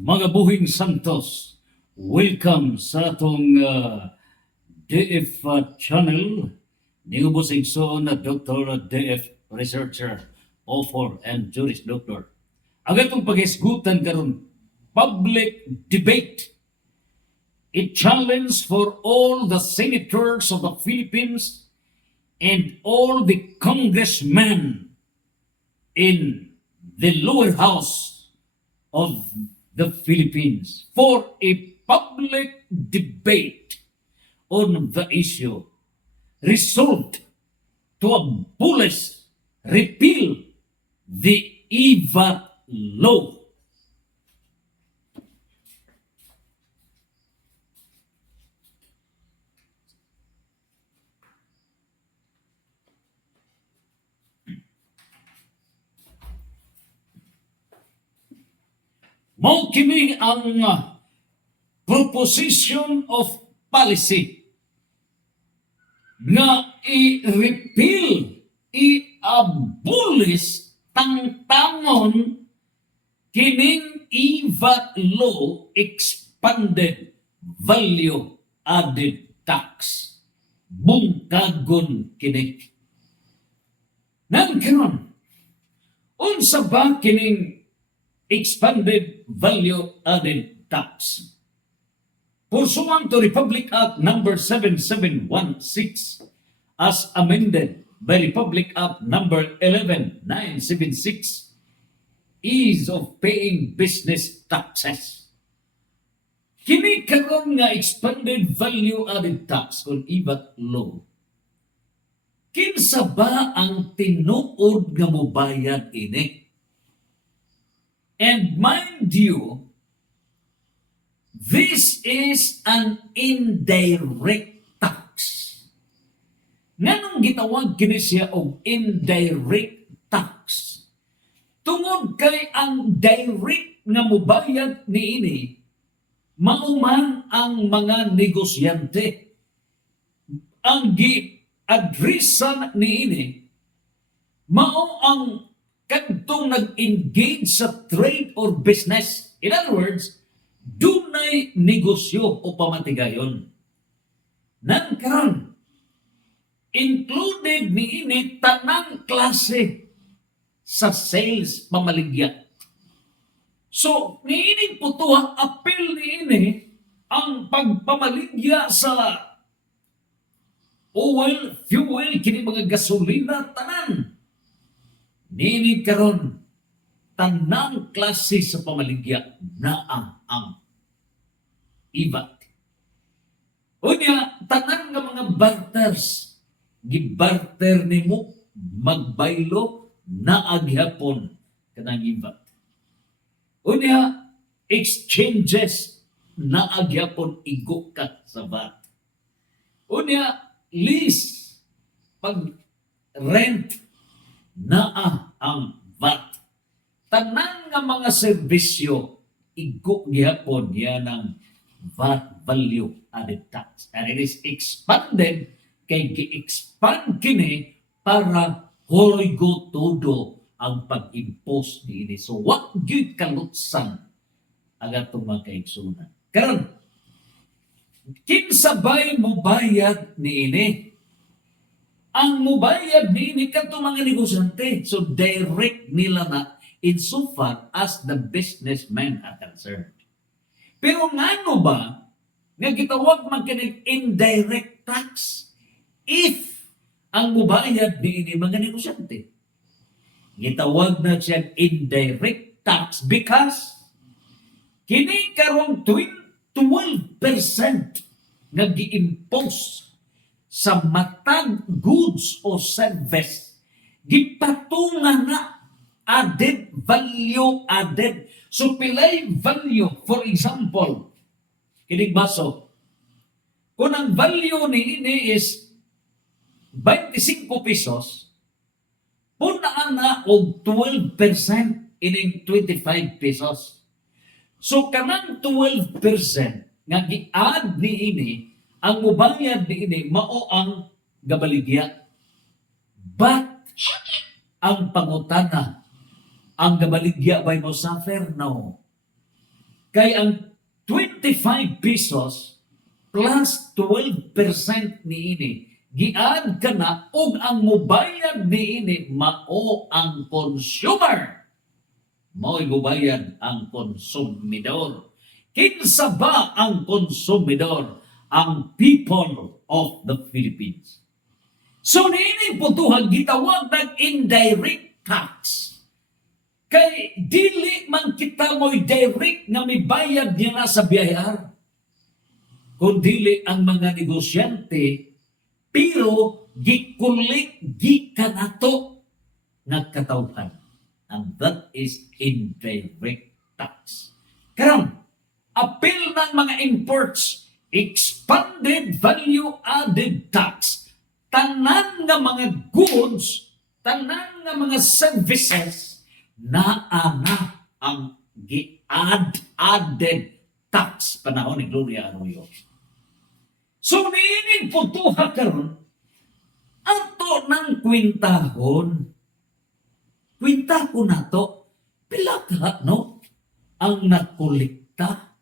Mga buhing santos, welcome sa atong DF channel. Niyo po na Dr. DF Researcher, author, and Juris Doctor. Ang itong pag-isgutan karon public debate. A challenge for all the senators of the Philippines and all the congressmen in the lower house of the Philippines for a public debate on the issue, resolved to abolish, repeal the EVA law. Mao kini ang proposition of policy nga i-repeal, i-abolish tangtangon kining EVA law, expanded value added tax. Bungkagon kini. Nang karon, unsa ba kining expanded value added tax? Pursuant to Republic Act number 7716 as amended by Republic Act number 11976, ease of paying business taxes. Kini karon nga expanded value added tax kung EVA law, kinsa ba ang tinuod nga mobayad ini? And mind you, this is an indirect tax. Nganong gitawag kini siya og indirect tax? Tungod kay ang direct nga mobayad niini, mauman ang mga negosyante. Ang gi-addressan niini, mao ang kadtong nag-engage sa trade or business. In other words, dunay negosyo o pamatigayon. Nang karon, included niini tanang klase sa sales pamaligya. So, niini putuha, apil niini ang pagpamaligya sa oil, fuel, kini mga gasolina, tanan. Nini karon tanang klase sa pamaligya na ang EVA. Unya, tanang nga mga barters, gibarter nimo magbaylo na aghapon kanang EVA. Unya, exchanges na aghapon igo ka sa VAT. Unya, lease, pag rent, naa ang VAT. Tanang nga mga serbisyo, igo gihapon yan ang VAT value added tax. And it is expanded, kay gi-expand kini para horigo todo ang pag-impose niini. So, what gyud kalutsan ang atong mga kaigsunan. Karon, kinsabay mo bayad niini? Ang mubayad niini kadto mga negosyante. So direct nila na insofar as the businessmen are concerned. Pero ngano ba nga gitawag man kining indirect tax if ang mubayad niini mga negosyante? Gitawag na siya indirect tax because kini karong 12% nga gi-impose sa matag goods o service, gipatungan na added value added. So pilay value, for example, kinig baso, kung ang value ni ini is 25 pesos, punaan na og 12% ining 25 pesos. So kanang 12% nga gi-add ni ini, ang mubayad ni ini mao ang gabaligya. But ang pangutana, ang gabaligya ba'y mo suffer? No. Kay ang 25 pesos plus 12% niini giad ka na ug ang mobayad niini mao ang consumer. Mao'y mobayad ang konsumidor. Kinsa ba ang konsumidor? Ang people of the Philippines. So niini putuhan gitawag ng indirect tax. Kay dili man kita mo'y direct nga mibayad niya na sa BIR. Kundili ang mga negosyante, pero gikulik gikanato nga katawhan. And that is indirect tax. Karon, apil ng mga imports, expanded value-added tax, tanan nga mga goods, tanan nga mga services, naa na ang added tax panahon ni Gloria Arroyo. So, niinig putuha karon ato ng kwintahon. Kwintahon na to, pila ka, no? Ang nakolekta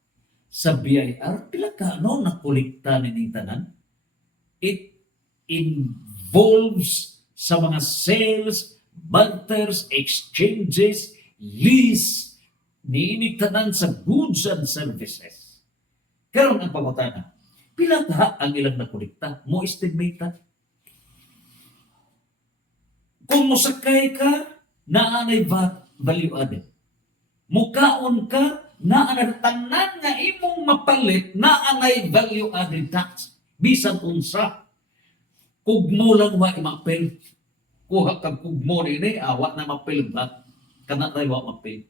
sa BIR, pila ka, no? Nakolekta ni tanan. It involves sa mga sales, barters, exchanges, lease, niinig tanan sa goods and services. Karon ang pangutana, pila ka ang ilang nakolekta? Mo estimate ta? Kung musakay ka, naanay value added. Mukaon ka, naanay tanan nga imong mapalit, naanay value added tax. Bisan unsa, kugmo lang wa imapel. Kuha kang kugmo ni awa na mapil ba? Kana tayo wa mapil.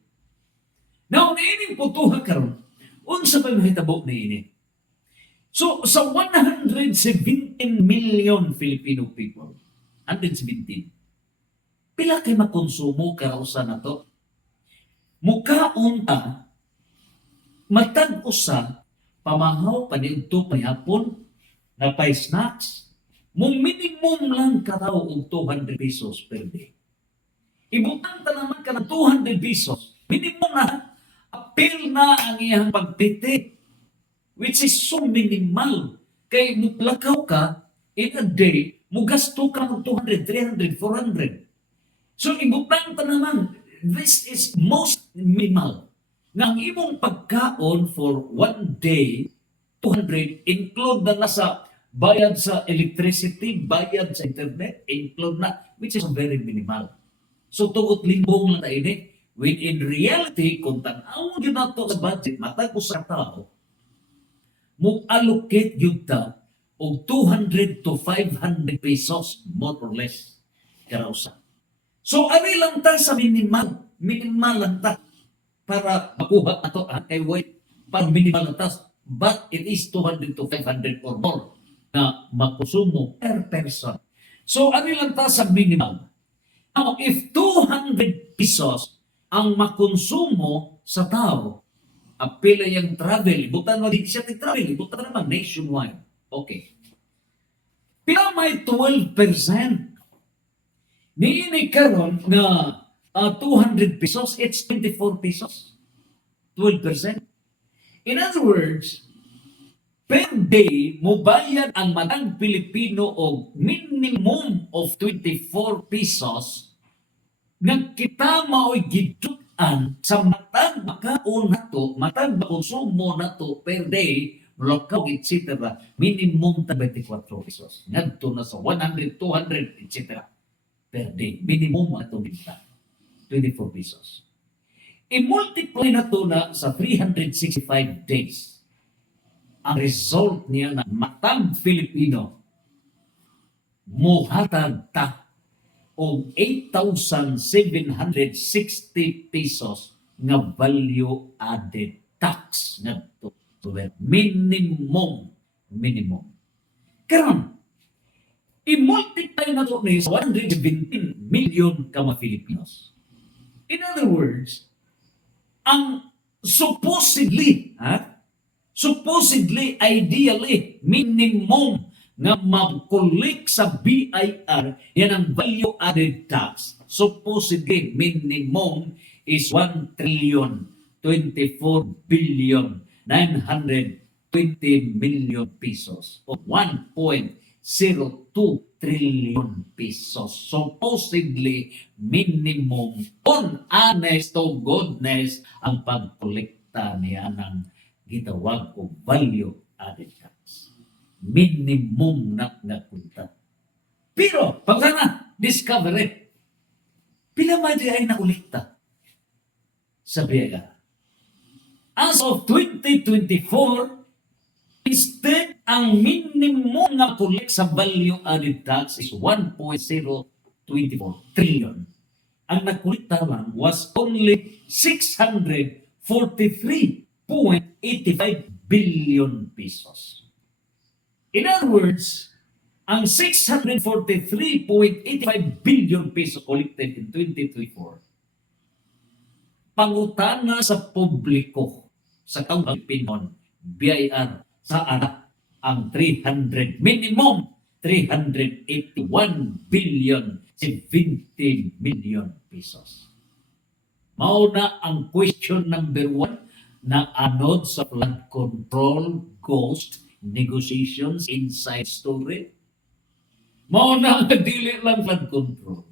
Now, niining putuha karon, unsa pa mahitabo niini? So, sa 117 million Filipino people, 117, pila kay makonsumo karausa na to? Mukaon ta, matag usa, pamahaw paniudto panihapon, na pay snacks, mo minimum lang karaw og 200 pesos per day. Ibutang ta naman ka ng 200 pesos, minimum na, apil na ang iyang pagtiti, which is so minimal. Kay muplakaw ka, in a day, mugasto ka ng 200, 300, 400. So ibutang ta naman, this is most minimal. Nga ang imong pagkaon for one day, 200, include na nasa bayad sa electricity, bayad sa internet, include na, which is very minimal. So, tugot limbong lang na ini. When in reality, kung tanawag yun na sa budget, matag sa tao, mo-allocate yun ta o 200 to 500 pesos, more or less, karausa. So, ano lang ta sa minimal lang ta para makuha na to, kay wait, para minimal lang ta, but it is 200 to 500 or more na makonsumo per person. So, ano lang ta sa minimal? Now, if 200 pesos ang makonsumo sa tao, apila yung travel, ibutan mo, di siya travel, ibutan naman nationwide. Okay. Pila may 12%. Niini karon na 200 pesos, it's 24 pesos. 12%. In other words, per day, mubayad ang matang Pilipino og minimum of 24 pesos nga kita mao'y gidutan sa matang makaon nato, matang konsumo nato per day, lokaw, etc. Minimum ta 24 pesos. Ngadto na sa 100, 200, etc. per day. Minimum ato binta. 24 pesos. I-multiply na to na sa 365 days. Ang result niya na matang Filipino muhatag ta og 8,760 pesos nga value added tax ngadto to minimum. Karon i-multiply na to ni 117 million ka mga Filipinos. In other words, ang supposedly, ideally, minimum nga mag-collect sa BIR, yan ang value-added tax. Supposedly, minimum is 1 trillion billion 920 million pesos o 1.02 trillion pesos. Supposedly, minimum on honest to goodness ang pagkolekta niya ng gitawag o value added tax. Minimum na nakunta. Pero, pag sana, discovery, pila man di ay nakulikta sa BIR. As of 2024, instead, ang minimum na collect sa value added tax is 1.024 trillion. Ang nakulikta lang was only 643.85 billion pesos. In other words, ang 643.85 billion pesos collected in 2024, pangutana sa publiko sa Pilipinon, BIR sa anak ang 300 minimum 381 billion 70 million pesos. Mauna ang question number 1 na anod sa flood control ghost negotiations inside story. Mauna ang dili lang flood control.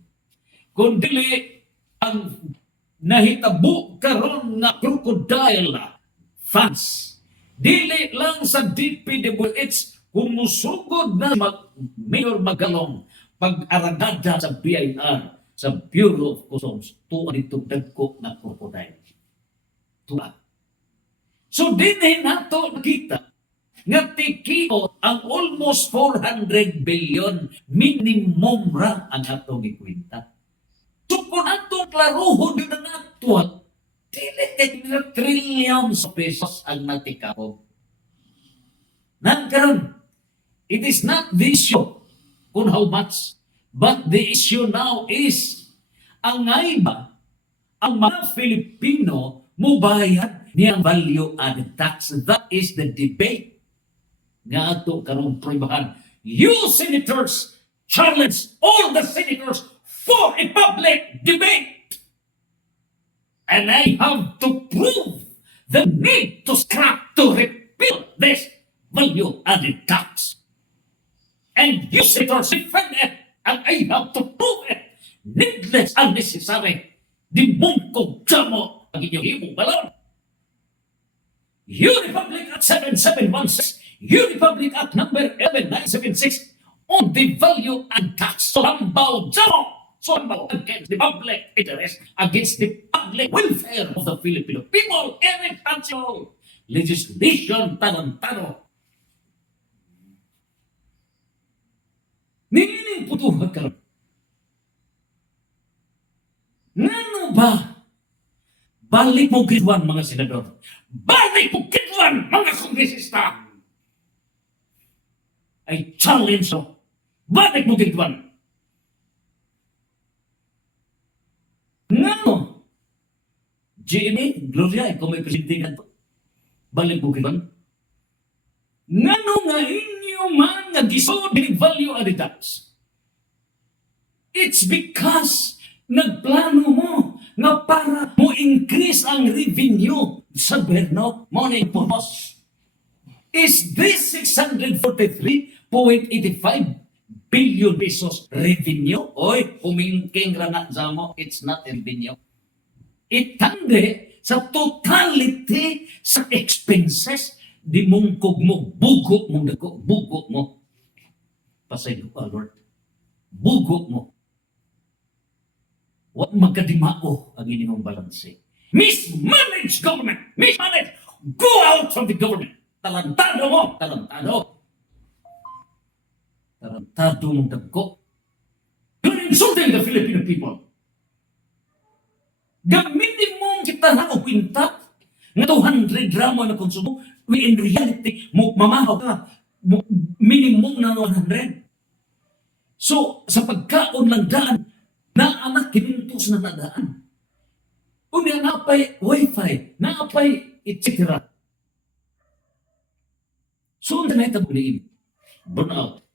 Kung dili ang nahitabo karon nga crocodile funds. Dili lang sa DPWH kung musugod na Mayor Magalong pag-aragada sa BIR, sa Bureau of Customs, tuwa dito dagko na crocodile. Tuwa. So dinhin nato nakita nga tikio ang almost 400 billion minimum ra ang atong gikwenta. So kung atong klaruhon yun ang atong, dili na trillions of pesos ang natikaw. Nagkaroon, it is not the issue kung how much, but the issue now is, ang iba, ang mga Filipino, mubayad niyang value added tax. That is the debate nga ato karong probahan. You senators challenge all the senators for a public debate. And I have to prove the need to scrap, to repeal this value added tax. And you senators defend it, and I have to prove it. Needless, unnecessary. Di mungkog jamo ang inyong himong balon. Unipublic Act 7716, Unipublic Act number 11976 on the value and tax. Solambaw jamo! Solambaw against the public interest, against the public welfare of the Filipino people. Irresponsible legislation, tanong-tanong. Nining putuhan ka. Ngano ba? Balik mo gitwan, mga senador. Balik mo gitwan, mga kongresista. I challenge you. Balik mo gitwan. Ngano? GMA, Gloria, ikaw may presintingan to. Balik mo gitwan. Ngano nga inyo man nga gisod ni value added tax? It's because nagplano mo nga para mo increase ang revenue sa gobyerno. Money purpose. Is this 643.85 billion pesos revenue? Oy, humingking rana sa mo, it's not revenue. Itande sa totality sa expenses, di mungkog mo, bugo mo, bugo mo. Pasay ko, Lord. Bugo mo. Huwag magkadimao ang inyong balanse. Mismanaged government! Mismanaged! Go out from the government! Talantado mo! Talantado! Tarantado mong dagko. You're insulting the Filipino people. Gamitin mo kita na o kwinta nga 200 gramo na konsumo, in reality, mamahaw ka, minimum na 100. So, sa pagkaon lang daan, na anak kinintos na nadaan. Unya napay wifi, napay etc. So, ang tanay tabuliin, burnout.